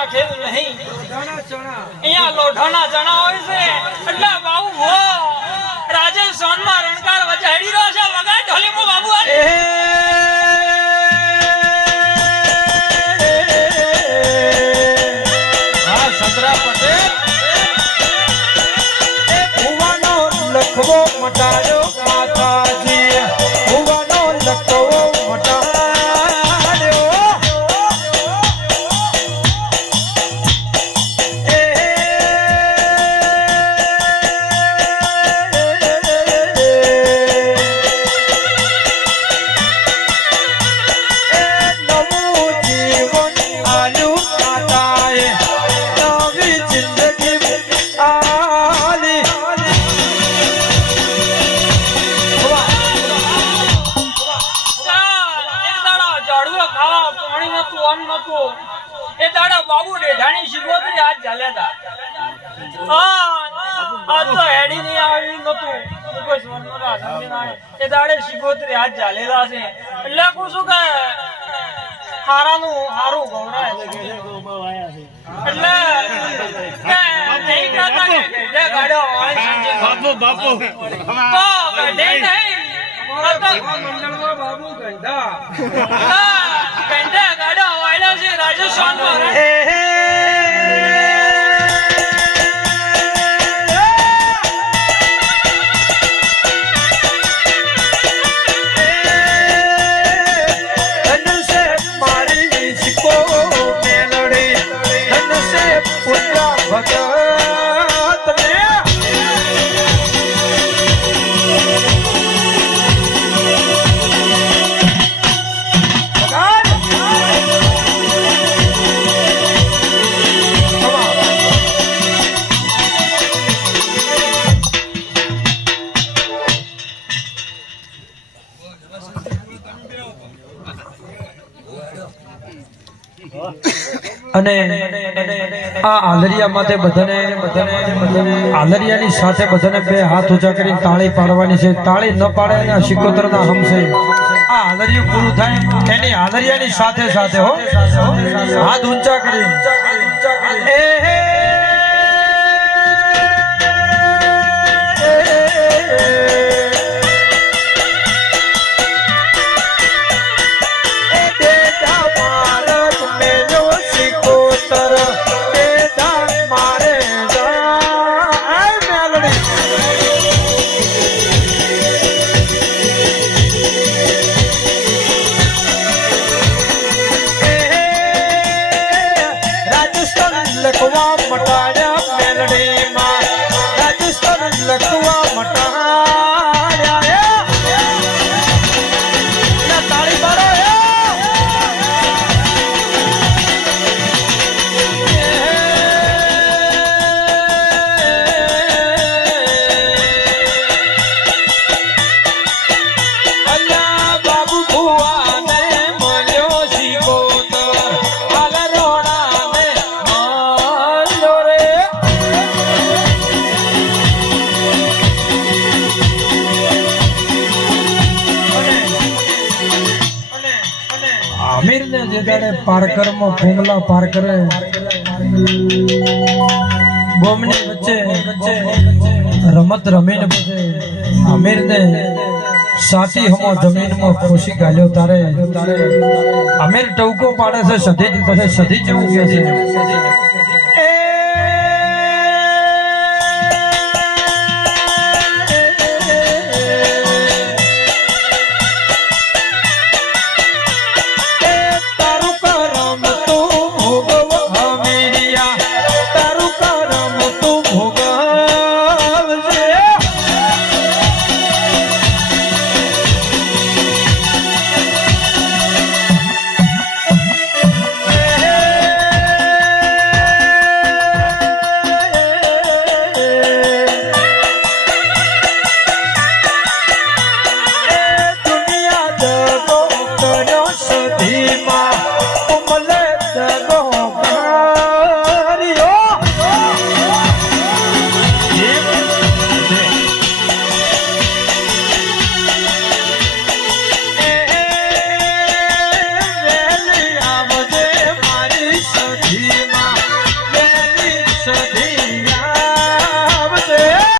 નાખેલ નહીં, અહીંયા લોઢાના ચણા હોય છે. એટલે બાબુ હો રાજસ્થાન માં રણકાર વજાડી રહ્યો છે. વગાડ ઢોલી મો બાબુ. હા સંતરા પટેલ ભુવાનો લખવો મટાડ્યો માતાજી, ભુવાનો લખવો મટાડ્યો. એ દાડા બાબુ રેઢાની શિકોતરી આજ ચાલ્યા હતા. આજ તો હેડી નહીં આવી નતું. એ દાડે શિકોતરી આજ ચાલેલા છે. એટલે પૂછું કે હારાનું હારું ગવરાય એટલે નહીં કહેતા કે ગાડો બાપુ બાપુ તો નહીં મંડળમાં બાબુ ગંધા પેન્ટા ગાડો વાયલો છે રાજસ્થાનમાં. અને આ આલરિયા માટે બધાને આલરિયાની સાથે બધાને બે હાથ ઊંચા કરીને તાળી પાડવાની છે. તાળી ન પાડે અને શિકોતરના હમશે આ આલરિયું પૂરું થાય એની આલરિયાની સાથે સાથે હો હાથ ઊંચા કરી લખવા મટાડ્યા મેલડીમાં, રાજસ્થાન લખવા મટાડ્યા. તાળી પાડો. અલ્યા બાબુ ભુવાને મળ્યો શિકોતર આમિર ને જે દાડે પારકર માં ફૂંગલા પાર કરે ગોમની વચ્ચે રમત રમીને પછી આમિર ને સાથી હમો જમીન માં ખુશી ગાલ્યો તારે આમિર ટવકો પાડે છે સધી પછી સધી જેવું કે છે